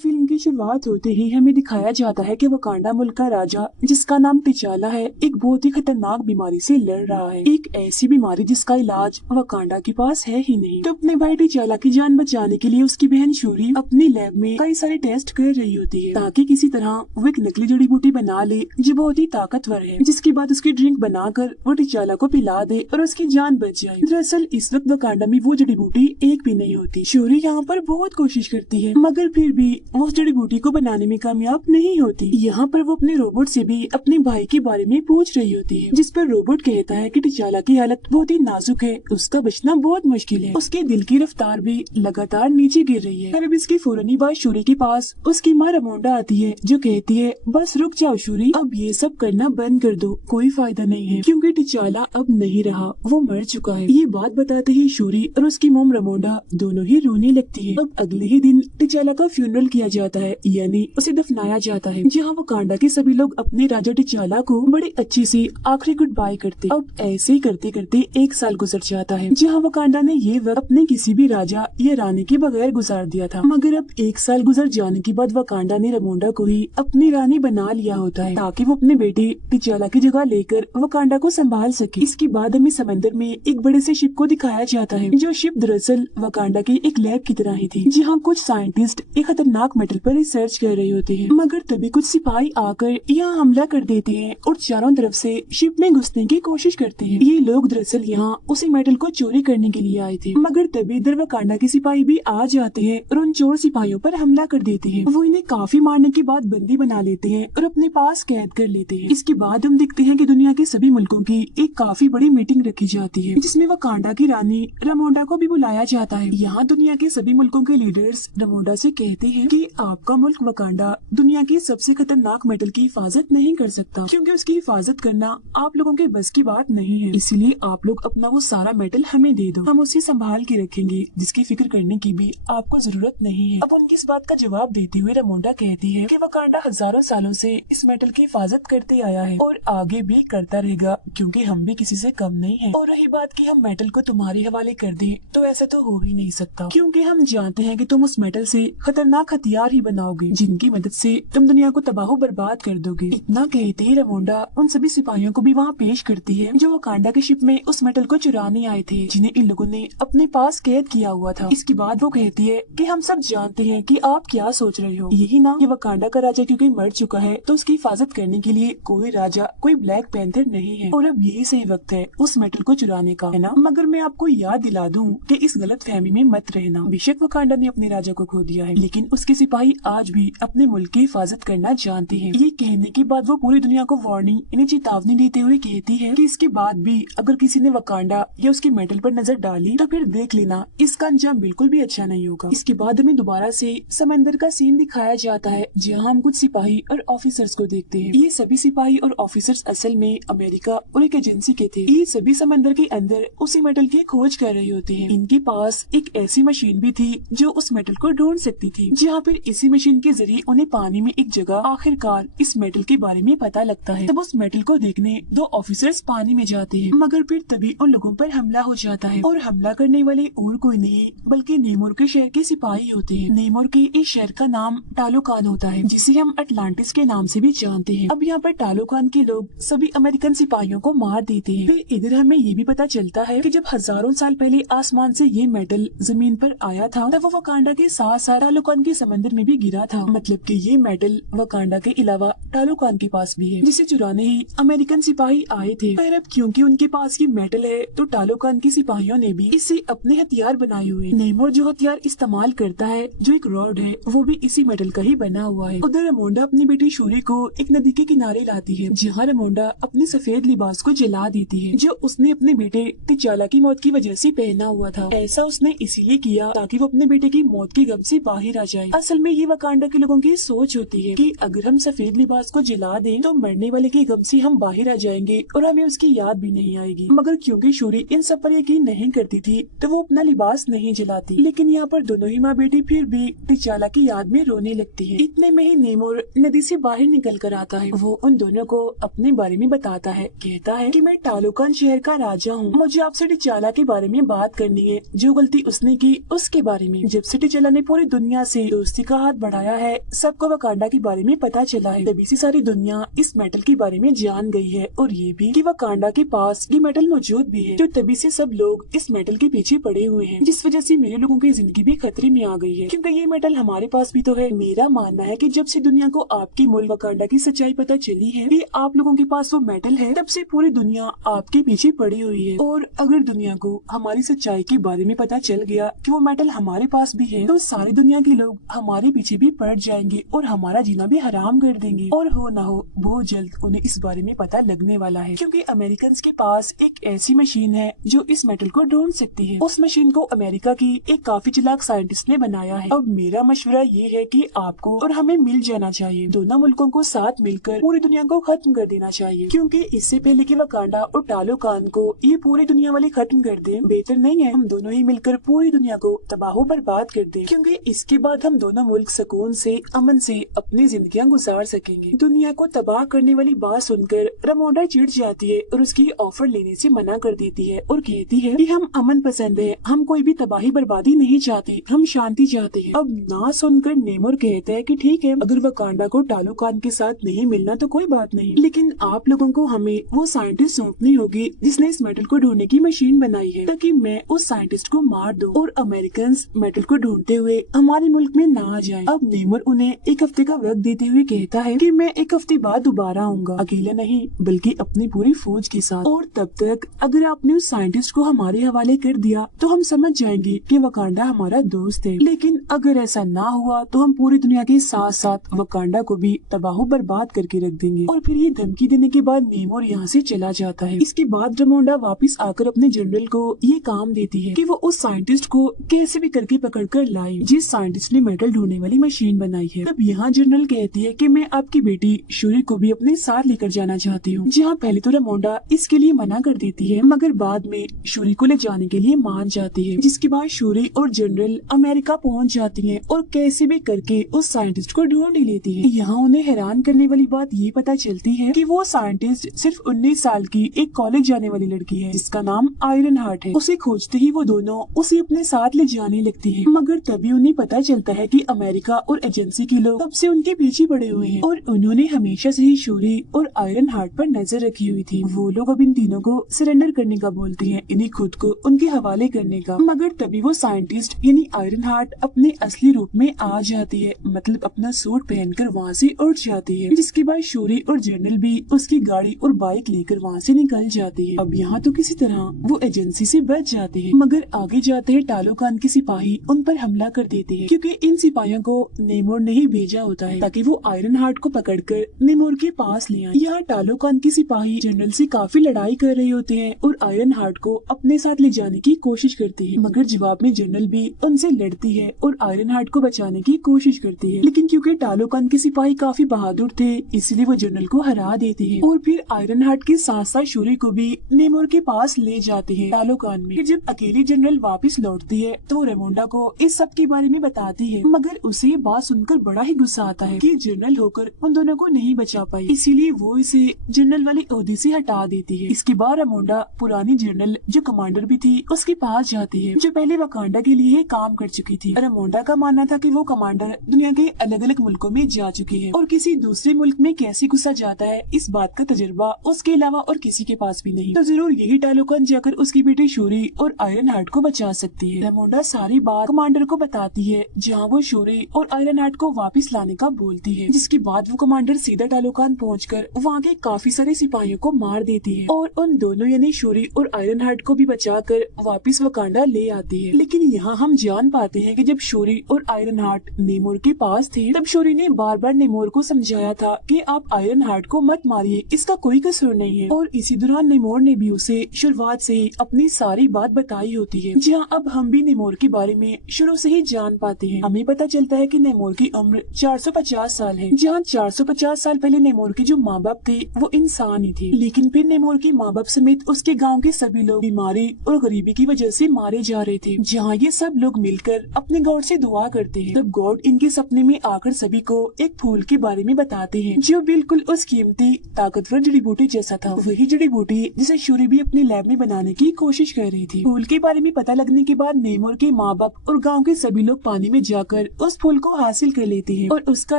Film की शुरुआत होते ही हमें दिखाया जाता है कि वकांडा मुल्क का राजा, जिसका नाम टिचाला है, एक बहुत ही खतरनाक बीमारी से लड़ रहा है। एक ऐसी बीमारी जिसका इलाज वकांडा के पास है ही नहीं। तो अपने भाई टिचाला की जान बचाने के लिए उसकी बहन शूरी अपनी लैब में कई सारे टेस्ट कर रही होती है, ताकि किसी तरह वो एक नकली जड़ी बूटी बना ले जो बहुत ही ताकतवर है, जिसके बाद उसकी ड्रिंक बनाकर वो टिचाला को पिला दे और उसकी जान बच जाए। दरअसल इस वक्त वकांडा में वो जड़ी बूटी एक भी नहीं होती। शूरी यहाँ पर बहुत कोशिश करती है, मगर फिर भी वो उस जड़ी बूटी को बनाने में कामयाब नहीं होती। यहाँ पर वो अपने रोबोट से भी अपने भाई के बारे में पूछ रही होती है, जिस पर रोबोट कहता है कि टिचाला की हालत बहुत ही नाजुक है, उसका बचना बहुत मुश्किल है, उसके दिल की रफ्तार भी लगातार नीचे गिर रही है। अब इसकी फौरनी बाद शूरी के पास उसकी माँ रमोंडा आती है, जो कहती है बस रुक जाओ शूरी, अब ये सब करना बंद कर दो, कोई फायदा नहीं है, क्योंकि टिचाला अब नहीं रहा, वो मर चुका है। ये बात बताते ही शूरी और उसकी मोम रमोंडा दोनों ही रोने लगती है। अब अगले ही दिन टिचाला का फ्यूनरल किया जाता है, यानी उसे दफनाया जाता है, जहाँ वकांडा के सभी लोग अपने राजा टिचाला को बड़े अच्छी सी आखिरी गुड बाय करते। अब ऐसे ही करते करते एक साल गुजर जाता है, जहाँ वकांडा ने ये वक्त अपने किसी भी राजा या रानी के बगैर गुजार दिया था। मगर अब एक साल गुजर जाने के बाद वकांडा ने रमोंडा को ही अपनी रानी बना लिया होता है, ताकि वो अपने बेटे टिचाला की जगह लेकर वकांडा को संभाल सके। इसके बाद हमें समंदर में एक बड़े से शिप को दिखाया जाता है, जो शिप दरअसल वकांडा की एक लैब की तरह ही थी, जहाँ कुछ साइंटिस्ट एक खतरनाक मेटल पर रिसर्च कर रहे होते हैं। मगर तभी कुछ सिपाही आकर यहाँ हमला कर देते हैं और चारों तरफ से शिप में घुसने की कोशिश करते हैं। ये लोग दरअसल यहाँ उसी मेटल को चोरी करने के लिए आए थे, मगर तभी इधर वकांडा के सिपाही भी आ जाते हैं और उन चोर सिपाहियों पर हमला कर देते हैं। वो इन्हें काफी मारने के बाद बंदी बना लेते हैं और अपने पास कैद कर लेते हैं। इसके बाद हम देखते हैं कि दुनिया के सभी मुल्कों की एक काफी बड़ी मीटिंग रखी जाती है, जिसमें वकांडा की रानी रमोंडा को भी बुलाया जाता है। यहाँ दुनिया के सभी मुल्कों के लीडर्स रमोंडा से कहते हैं कि आपका मुल्क वकांडा दुनिया की सबसे खतरनाक मेटल की हिफाजत नहीं कर सकता, क्योंकि उसकी हिफाजत करना आप लोगों के बस की बात नहीं है। इसीलिए आप लोग अपना वो सारा मेटल हमें दे दो, हम उसे संभाल के रखेंगे, जिसकी फिक्र करने की भी आपको जरूरत नहीं है। अब उनकी इस बात का जवाब देते हुए रमोंडा कहती है कि वकांडा हजारों सालों से इस मेटल की हिफाजत करते आया है और आगे भी करता रहेगा, क्योंकि हम भी किसी से कम नहीं है। और रही बात कि हम मेटल को तुम्हारे हवाले कर दें, तो ऐसा तो हो ही नहीं सकता, क्योंकि हम जानते हैं कि तुम उस मेटल से खतरनाक हथियार ही बनाओगे, जिनकी मदद से तुम दुनिया को तबाह बर्बाद कर दोगे। इतना कहते ही रमोंडा उन सभी सिपाहियों को भी वहाँ पेश करती है, जो वकांडा के शिप में उस मेटल को चुराने आए थे, जिन्हें इन लोगों ने अपने पास कैद किया हुआ था। इसके बाद वो कहती है कि हम सब जानते हैं कि आप क्या सोच रहे हो, यही ना, ये वकांडा का राजा क्योंकि मर चुका है, तो उसकी हिफाजत करने के लिए कोई राजा, कोई ब्लैक पैंथर नहीं है, और अब यही सही वक्त है उस मेटल को चुराने का, है ना। मगर मैं आपको याद दिला दूं कि इस गलत फहमी में मत रहना। बेशक वकांडा ने अपने राजा को खो दिया है, लेकिन उसके सिपाही आज भी अपने मुल्क की हिफाजत करना जानते हैं। ये कहने के बाद वो पूरी दुनिया को वार्निंग, इन्हें चेतावनी देते हुए कहती है कि इसके बाद भी अगर किसी ने वकांडा या उसके मेटल पर नजर डाली, तो फिर देख लेना, इसका अंजाम बिल्कुल भी अच्छा नहीं होगा। इसके बाद हमें दोबारा से समंदर का सीन दिखाया जाता है, जहाँ हम कुछ सिपाही और ऑफिसर्स को देखते हैं। ये सभी सिपाही और ऑफिसर्स असल में अमेरिका और एक एजेंसी के थे। ये सभी समंदर के अंदर उसी मेटल की खोज कर रहे होते हैं। इनके पास एक ऐसी मशीन भी थी जो उस मेटल को ढूंढ सकती थी, जहाँ फिर इसी मशीन के जरिए उन्हें पानी में एक जगह आखिरकार इस मेटल के बारे में पता लगता है। तब उस मेटल को देखने दो ऑफिसर्स पानी में जाते हैं, मगर फिर तभी उन लोगों पर हमला हो जाता है, और हमला करने वाले और कोई नहीं बल्कि नेमोर के शहर के सिपाही होते हैं। नेमोर के इस शहर का नाम टालोकान होता है, जिसे हम अटलांटिस के नाम से भी जानते हैं। अब यहाँ पर टालोकान के लोग सभी अमेरिकन सिपाहियों को मार देते हैं। फिर इधर हमें ये भी पता चलता है कि जब हजारों साल पहले आसमान से ये मेटल जमीन पर आया था, तब वो वकांडा के साथ साथ टालोकान के समंदर में भी गिरा था। मतलब कि ये मेटल वकांडा के अलावा टालोकान के पास भी है, जिसे चुराने ही अमेरिकन सिपाही आए थे। पर अब क्योंकि उनके पास ये मेटल है, तो टालोकान के सिपाहियों ने भी इससे अपने हथियार बनाए हुए। नेमोर जो हथियार इस्तेमाल करता है, जो एक रॉड है, वो भी इसी मेटल का ही बना हुआ है। उधर रमोंडा अपनी बेटी शूरी को एक नदी के किनारे लाती है, जहाँ रमोंडा अपने सफेद लिबास को जला देती है, जो उसने अपने बेटे टिचाला की मौत की वजह से पहना हुआ था। ऐसा उसने इसीलिए किया ताकि वो अपने बेटे की मौत के गम से बाहर आ जाए। असल में ये वकांडा के लोगों की सोच होती है कि अगर हम सफेद लिबास को जला दें, तो मरने वाले के गम से हम बाहर आ जाएंगे और हमें उसकी याद भी नहीं आएगी। मगर क्योंकि शूरी इन सब पर यकीन नहीं करती थी, तो वो अपना लिबास नहीं जलाती। लेकिन यहाँ पर दोनों ही माँ बेटी फिर भी टिचाला की याद में रोने लगती है। इतने में ही नेमोर नदी से बाहर निकल कर आता है। वो उन दोनों को अपने बारे में बताता है, कहता है कि मैं टालोकान शहर का राजा हूँ, मुझे आपसे टिचाला के बारे में बात करनी है, जो गलती उसने की उसके बारे में। जब से टिचाला ने पूरी दुनिया से दोस्ती दोस्ती का हाथ बढ़ाया है, सबको वकांडा के बारे में पता चला है, तभी से सारी दुनिया इस मेटल के बारे में जान गई है और ये भी कि वकांडा के पास ये मेटल मौजूद भी है। तो तभी से सब लोग इस मेटल के पीछे पड़े हुए हैं, जिस वजह से मेरे लोगों की जिंदगी भी खतरे में आ गई है, क्योंकि ये मेटल हमारे पास भी तो है। मेरा मानना है कि जब से दुनिया को आपके मुल्क वकांडा की सच्चाई पता चली है कि आप लोगों के पास वो मेटल है, तब से पूरी दुनिया आपके पीछे पड़ी हुई है। और अगर दुनिया को हमारी सच्चाई के बारे में पता चल गया कि वो मेटल हमारे पास भी है, तो सारी दुनिया के लोग हमारे पीछे भी पड़ जाएंगे और हमारा जीना भी हराम कर देंगे। और हो ना हो बहुत जल्द उन्हें इस बारे में पता लगने वाला है, क्योंकि अमेरिकन के पास एक ऐसी मशीन है जो इस मेटल को ढूंढ सकती है। उस मशीन को अमेरिका की एक काफी चालाक साइंटिस्ट ने बनाया है। अब मेरा मशवरा ये है कि आपको और हमें मिल जाना चाहिए, दोनों मुल्कों को साथ मिलकर पूरी दुनिया को खत्म कर देना चाहिए, क्योंकि इससे पहले कि वकांडा और टालोकान को ये पूरी दुनिया वाले खत्म कर दे, बेहतर नहीं है हम दोनों ही मिलकर पूरी दुनिया को तबाह बर्बाद कर दें, क्योंकि इसके बाद हम दोनों मुल्क सुकून से अमन से अपनी जिंदगियां गुजार सकेंगे। दुनिया को तबाह करने वाली बात सुनकर रामोंडा चिढ़ जाती है और उसकी ऑफर लेने से मना कर देती है और कहती है कि हम अमन पसंद है, हम कोई भी तबाही बर्बादी नहीं चाहते, हम शांति चाहते हैं। अब ना सुनकर नेमोर कहता है कि ठीक है, अगर वकांडा को टालोकान के साथ नहीं मिलना तो कोई बात नहीं, लेकिन आप लोगों को हमें वो साइंटिस्ट सौंपनी होगी जिसने इस मेटल को ढूंढने की मशीन बनाई है, ताकि मैं उस साइंटिस्ट को मार दूं और अमेरिकन मेटल को ढूंढते हुए हमारे मुल्क में ना आ जाए। अब नेमोर उन्हें एक हफ्ते का वक्त देते हुए कहता है कि मैं एक हफ्ते बाद दोबारा आऊंगा, अकेले नहीं बल्कि अपनी पूरी फौज के साथ, और तब तक अगर आपने उस साइंटिस्ट को हमारे हवाले कर दिया तो हम समझ जाएंगे कि वकांडा हमारा दोस्त है, लेकिन अगर ऐसा ना हुआ तो हम पूरी दुनिया के साथ साथ वकांडा को भी तबाह बर्बाद करके रख देंगे। और फिर ये धमकी देने के बाद नेमोर यहाँ से चला जाता है। इसके बाद रामोंडा वापस आकर अपने जनरल को ये काम देती है कि वो उस साइंटिस्ट को कैसे भी करके पकड़ कर लाए जिस साइंटिस्ट ने मेटल ढूंढने वाली मशीन बनाई है। तब यहाँ जनरल कहती है कि मैं आपकी बेटी शूरी को भी अपने साथ लेकर जाना चाहती हूँ, जहाँ पहले तो रामोंडा इसके लिए मना कर देती है, मगर बाद में शूरी को ले जाने के लिए मान जाती है। जिसके बाद शूरी और जनरल अमेरिका पहुँच जाती है और कैसे भी करके उस साइंटिस्ट को ढूंढ ही लेती है। यहाँ उन्हें हैरान करने वाली बात ये पता चलती है कि वो साइंटिस्ट सिर्फ 19 साल की एक कॉलेज जाने वाली लड़की है जिसका नाम आयरन हार्ट है। उसे खोजते ही वो दोनों उसे अपने साथ ले जाने लगती है, मगर तभी उन्हें पता चलता है कि अमेरिका और एजेंसी के लोग कब से उनके पीछे पड़े हुए हैं और उन्होंने हमेशा से ही शूरी और आयरन हार्ट पर नजर रखी हुई थी। वो लोग अब इन तीनों को सरेंडर करने का बोलते हैं, इन्हें खुद को उनके हवाले करने का, मगर तभी वो साइंटिस्ट यानी आयरन हार्ट अपने असली रूप में आ जाती है, मतलब अपना सूट पहनकर वहाँ से उठ जाती है। जिसके बाद शूरी और जनरल भी उसकी गाड़ी और बाइक लेकर वहाँ से निकल जाती है। अब यहाँ तो किसी तरह वो एजेंसी से बच जाते हैं, मगर आगे जाते हैं टालोकान के सिपाही उन पर हमला कर देते हैं, क्योंकि इन सिपाहियों को नेमोर ने ही भेजा होता है ताकि वो आयरन हार्ट को पकड़कर नेमोर के पास ले आए। यहाँ टालोकान के सिपाही जनरल से काफी लड़ाई कर रहे होते हैं और आयरन हार्ट को अपने साथ ले जाने की कोशिश करती है, मगर जवाब में जनरल भी उनसे लड़ती है और आयरन हार्ट को बचाने की कोशिश करती है। लेकिन क्योंकि टालोकान के सिपाही काफी बहादुर थे, इसलिए वो जनरल को हरा देते हैं और फिर आयरन हार्ट के साथ साथ शूरी को भी नेमोर के पास ले जाते हैं टालोकान में। जब अकेली जनरल वापस लौटती है तो रामोंडा को इस सब के बारे में बताती है, मगर उसे ये बात सुनकर बड़ा ही गुस्सा आता है कि जनरल होकर उन दोनों को नहीं बचा पाई, इसीलिए वो इसे जनरल वाली ओहदे से हटा देती है। इसके बाद रामोंडा पुरानी जनरल जो कमांडर भी थी उसके पास जाती है, जो पहले वकांडा के लिए काम कर चुकी थी। रामोंडा का मानना था कि वो कमांडर दुनिया के अलग अलग मुल्कों में जा चुकी है और किसी दूसरे मुल्क में कैसे घुसा जाता है इस बात का तजुर्बा उसके अलावा और किसी के पास भी नहीं, तो जरूर यही टालोकान जाकर उसकी बेटी शूरी और आयरन हार्ट को बचा सकती है। रामोंडा सारी बात कमांडर को बताती है, जहाँ वो शूरी और आयरन हार्ट को वापस लाने का बोलती है। जिसके बाद वो कमांडर सीधा टालोकान पहुंचकर वहाँ के काफी सारे सिपाहियों को मार देती है और उन दोनों यानी शूरी और आयरन हार्ट को भी बचाकर वापस वकांडा ले आती है। लेकिन यहाँ हम जान पाते हैं कि जब शूरी और आयरन हार्ट नेमोर के पास थे, तब शूरी ने बार बार नेमोर को समझाया था कि आप आयरन हार्ट को मत मारिए, इसका कोई कसूर नहीं है। और इसी दौरान नेमोर ने भी उसे शुरुआत से ही अपनी सारी बात बताई होती है, जहाँ अब हम भी नेमोर के बारे में शुरू से ही जान पाते हैं। हमें पता चलता है कि नेमोर की उम्र 450 साल है, जहाँ 450 साल पहले नेमोर के जो माँ बाप थे वो इंसान ही थे, लेकिन फिर नेमोर के माँ बाप समेत उसके गाँव के सभी लोग बीमारी और गरीबी की वजह से मारे जा रहे थे। जहाँ ये सब लोग मिलकर अपने गॉड से दुआ करते हैं, तब गॉड इनके सपने में आकर सभी को एक फूल के बारे में बताते हैं जो बिल्कुल उस कीमती ताकतवर जड़ी बूटी जैसा था, वही जड़ी बूटी जिसे शूरी भी अपने लैब में बनाने की कोशिश कर रही थी। फूल के बारे में पता लगने के बाद नेमोर के माँ बाप और गांव के सभी लोग पानी में जाकर जाकर उस फूल को हासिल कर लेती है और उसका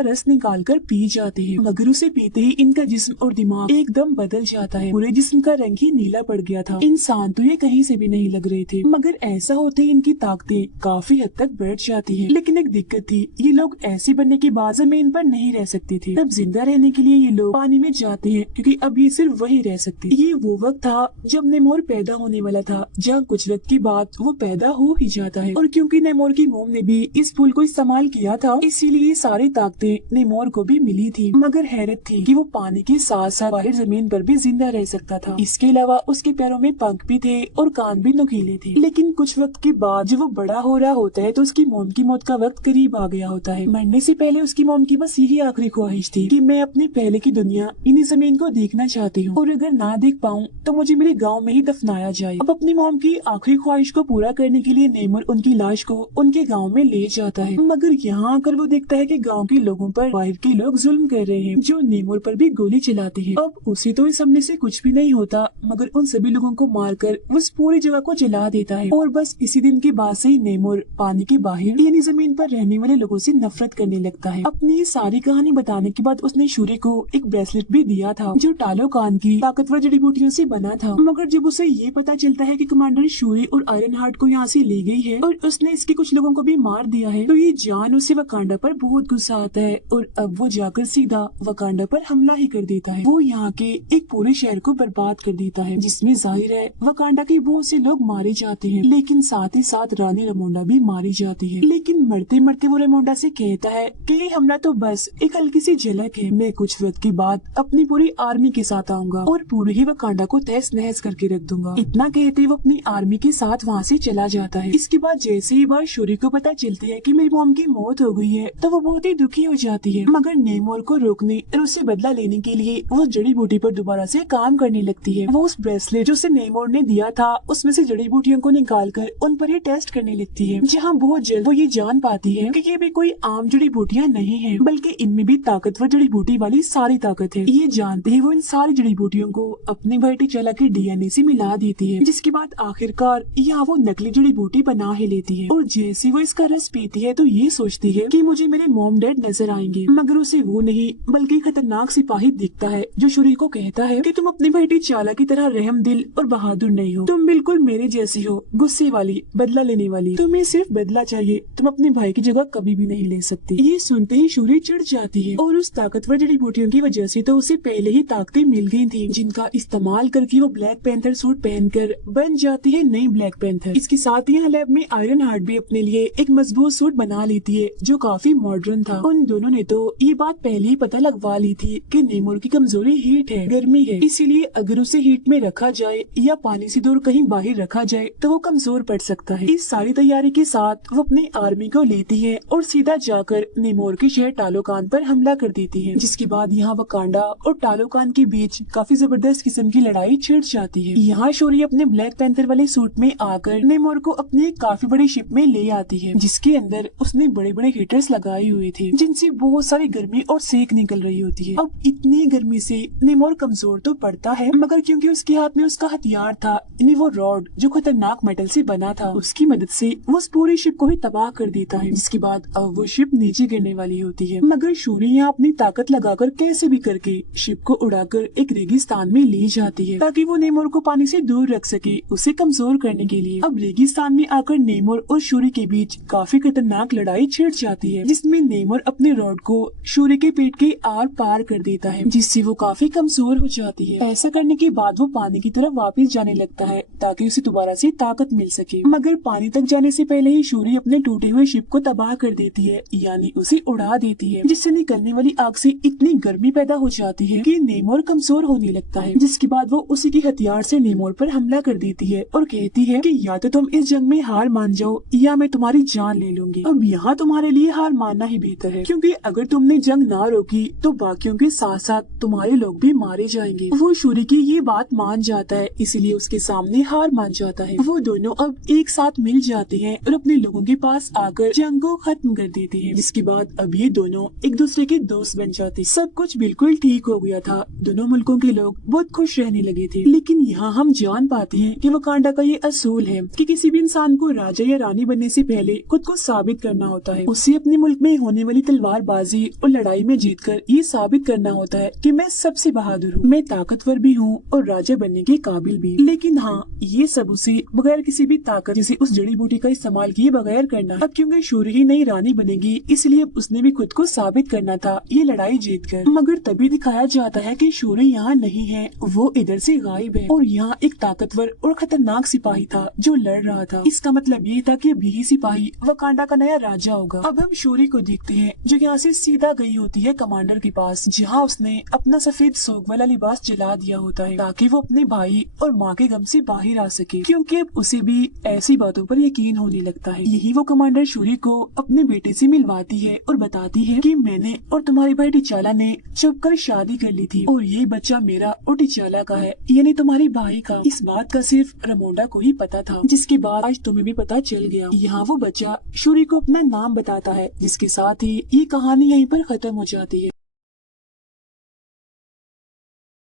रस निकाल कर पी जाती है। मगर उसे पीते ही इनका जिस्म और दिमाग एकदम बदल जाता है। पूरे जिस्म का रंग ही नीला पड़ गया था। इंसान तो ये कहीं से भी नहीं लग रहे थे, मगर ऐसा होते ही इनकी ताकतें काफी हद तक बढ़ जाती है। लेकिन एक दिक्कत थी, ये लोग ऐसे बनने के बाद जमीन पर नहीं रह सकते थे। तब जिंदा रहने के लिए ये लोग पानी में जाते हैं, क्योंकि अब ये सिर्फ वही रह सकते। ये वो वक्त था जब नेमोर पैदा होने वाला था, जहाँ कुछ वक्त के बाद वो पैदा हो ही जाता है। और क्योंकि नेमोर की मोम ने भी इस फूल को इस्तेमाल किया था, इसीलिए सारी ताकतें नेमोर को भी मिली थी। मगर हैरत थी कि वो पानी के साथ साथ बाहर जमीन पर भी जिंदा रह सकता था। इसके अलावा उसके पैरों में पंख भी थे और कान भी नुकीले थे। लेकिन कुछ वक्त के बाद जब वो बड़ा हो रहा होता है तो उसकी मोम की मौत का वक्त करीब आ गया होता है। मरने से पहले उसकी मोम की बस यही आखिरी ख्वाहिश थी कि मैं अपनी पहले की दुनिया इन्हीं जमीन को देखना चाहती हूँ, और अगर ना देख पाऊँ तो मुझे मेरे गाँव में ही दफनाया जाए। अब अपनी मोम की आखिरी ख्वाहिश को पूरा करने के लिए नेमोर उनकी लाश को उनके गाँव में ले जाता है। मगर यहाँ आकर वो देखता है कि गाँव के लोगों पर बाहर के लोग जुल्म कर रहे हैं, जो नेमोर पर भी गोली चलाते हैं। अब उसे तो इस हमले से कुछ भी नहीं होता, मगर उन सभी लोगों को मारकर वो उस पूरी जगह को जला देता है। और बस इसी दिन के बाद से ही नेमोर पानी के बाहर यानी जमीन पर रहने वाले लोगों से नफरत करने लगता है। अपनी सारी कहानी बताने के बाद उसने शूरी को एक ब्रेसलेट भी दिया था, जो टालोकान की ताकतवर जड़ी बूटियों से बना था। मगर जब उसे ये पता चलता है कि कमांडर शूरी और आयरन हार्ट को यहाँ से ले गई है और उसने इसके कुछ लोगों को भी मार दिया है, तो ये जान उसे वकांडा पर बहुत गुस्सा आता है और अब वो जाकर सीधा वकांडा पर हमला ही कर देता है। वो यहाँ के एक पूरे शहर को बर्बाद कर देता है, जिसमें जाहिर है वकांडा के बहुत से लोग मारे जाते हैं, लेकिन साथ ही साथ रानी रेमोंडा भी मारी जाती है। लेकिन मरते मरते वो रेमोंडा से कहता है कि ये हमला तो बस एक हल्की सी झलक है, मैं कुछ वक्त के बाद अपनी पूरी आर्मी के साथ आऊंगा और पूरे ही वकांडा को तहस नहस करके रख दूंगा। इतना कहते वो अपनी आर्मी के साथ वहाँ से चला जाता है। इसके बाद जैसे ही बात शूरी को पता चलती है कि मेरी मॉम की मौत हो गई है, तो वो बहुत ही दुखी हो जाती है। मगर नेमोर को रोकने और उससे बदला लेने के लिए वो जड़ी बूटी पर दोबारा से काम करने लगती है। वो उस ब्रेसलेट जो उसे नेमोर ने दिया था उसमें से जड़ी बूटियों को निकालकर उन पर ही टेस्ट करने लगती है, जहाँ बहुत जल्द वो ये जान पाती है कि ये भी कोई आम जड़ी बूटियाँ नहीं है, बल्कि इनमें भी ताकतवर जड़ी बूटी वाली सारी ताकत है। ये जानते ही वो इन सारी जड़ी बूटियों को अपने भाई टिचाला के डीएनए से मिला देती है, जिसके बाद आखिरकार यहाँ वो नकली जड़ी बूटी बना ही लेती है। और जैसे वो इसका रस पीती है तो ये सोचती है कि मुझे मेरे मॉम डैड नजर आएंगे, मगर उसे वो नहीं बल्कि खतरनाक सिपाही दिखता है, जो शूरी को कहता है कि तुम अपने भाई टिचाला की तरह रहम दिल और बहादुर नहीं हो, तुम बिल्कुल मेरे जैसी हो, गुस्से वाली, बदला लेने वाली। तुम्हें सिर्फ बदला चाहिए, तुम अपने भाई की जगह कभी भी नहीं ले सकती। ये सुनते ही शूरी चिढ़ जाती है और उस ताकतवर जड़ी बूटियों की वजह से तो उसे पहले ही ताकतें मिल गई थी, जिनका इस्तेमाल करके वो ब्लैक पैंथर सूट पहनकर बन जाती है नई ब्लैक पैंथर। इसके साथ ही लैब में आयरन हार्ट भी अपने लिए एक मजबूत सूट बना लेती है, जो काफी मॉडर्न था। उन दोनों ने तो ये बात पहले ही पता लगवा ली थी कि नेमोर की कमजोरी हीट है, गर्मी है, इसीलिए अगर उसे हीट में रखा जाए या पानी से दूर कहीं बाहर रखा जाए तो वो कमजोर पड़ सकता है। इस सारी तैयारी के साथ वो अपनी आर्मी को लेती है और सीधा जाकर नेमोर के शहर टालोकान पर हमला कर देती है, जिसके बाद यहाँ वकांडा और टालोकान के बीच काफी जबरदस्त किस्म की लड़ाई छिड़ जाती है। यहाँ शोरी अपने ब्लैक पैंथर वाले सूट में आकर नेमोर को अपनी एक काफी बड़ी शिप में ले आती है, जिसके अंदर उसने बड़े बड़े हीटर्स लगाए हुए थे, जिनसे बहुत सारी गर्मी और सेक निकल रही होती है। अब इतनी गर्मी से नेमोर कमजोर तो पड़ता है, मगर क्योंकि उसके हाथ में उसका हथियार था, यानी वो रॉड जो खतरनाक मेटल से बना था, उसकी मदद से वो उस पूरी शिप को ही तबाह कर देता है, जिसके बाद अब वो शिप नीचे गिरने वाली होती है। मगर शूरी यहाँ अपनी ताकत लगाकर कैसे भी करके शिप को उड़ाकर एक रेगिस्तान में ले जाती है, ताकि वो नेमोर को पानी से दूर रख सके, उसे कमजोर करने के लिए। अब रेगिस्तान में आकर नेमोर और शूरी के बीच काफी खतरनाक लड़ाई छिड़ जाती है, जिसमें नेमोर अपने रॉड को शूरी के पेट के आर पार कर देता है, जिससे वो काफी कमजोर हो जाती है। ऐसा करने के बाद वो पानी की तरफ वापस जाने लगता है, ताकि उसे दोबारा से ताकत मिल सके। मगर पानी तक जाने से पहले ही शूरी अपने टूटे हुए शिप को तबाह कर देती है, यानी उसे उड़ा देती है, जिससे निकलने वाली आग से इतनी गर्मी पैदा हो जाती है कि नेमोर कमजोर होने लगता है। जिसके बाद वो उसी के हथियार से नेमोर पर हमला कर देती है और कहती है कि या तो तुम इस जंग में हार मान जाओ या मैं तुम्हारी जान ले लूंगी। अब यहाँ तुम्हारे लिए हार मानना ही बेहतर है, क्योंकि अगर तुमने जंग ना रोकी तो बाकियों के साथ साथ तुम्हारे लोग भी मारे जाएंगे। वो शूरी की ये बात मान जाता है, इसलिए उसके सामने हार मान जाता है। वो दोनों अब एक साथ मिल जाते हैं और अपने लोगों के पास आकर जंग को खत्म कर देते हैं, जिसके बाद अब ये दोनों एक दूसरे के दोस्त बन जाते। सब कुछ बिल्कुल ठीक हो गया था, दोनों मुल्कों के लोग बहुत खुश रहने लगे थे। लेकिन यहाँ हम जान पाते हैं कि वकांडा का ये असूल है कि किसी भी इंसान को राजा या रानी बनने से पहले खुद को साबित करना होता है। उसे अपने मुल्क में होने वाली तलवारबाजी और लड़ाई में जीतकर ये साबित करना होता है कि मैं सबसे बहादुर हूँ, मैं ताकतवर भी हूँ और राजा बनने के काबिल भी। लेकिन हाँ, ये सब उसे बगैर किसी भी ताकत जैसे उस जड़ी बूटी का इस्तेमाल किए बगैर करना है। अब क्योंकि शूरी ही नई रानी बनेगी, इसलिए उसने भी खुद को साबित करना था ये लड़ाई जीतकर। मगर तभी दिखाया जाता है कि शूरी यहाँ नहीं है, वो इधर से गायब है और यहाँ एक ताकतवर और खतरनाक सिपाही था जो लड़ रहा था। इसका मतलब ये था कि यही सिपाही वकांडा का नया राजा होगा। अब हम शूरी को देखते हैं जो यहाँ से सीधा गई होती है कमांडर के पास, जहाँ उसने अपना सफेद सोग वाला लिबास जला दिया होता है ताकि वो अपने भाई और माँ के गम से बाहर आ सके, क्योंकि अब उसे भी ऐसी बातों पर यकीन होने लगता है। यही वो कमांडर शूरी को अपने बेटे से मिलवाती है और बताती है कि मैंने और तुम्हारे भाई टिचाला ने छुपकर शादी कर ली थी और ये बच्चा मेरा और टिचाला का है, यानी तुम्हारे भाई का। इस बात का सिर्फ रमोंडा को ही पता था, जिसके बाद आज तुम्हें भी पता चल गया। यहाँ वो बच्चा शूरी को अपना नाम बताता है, जिसके साथ ही ये कहानी यहीं पर खत्म हो जाती है।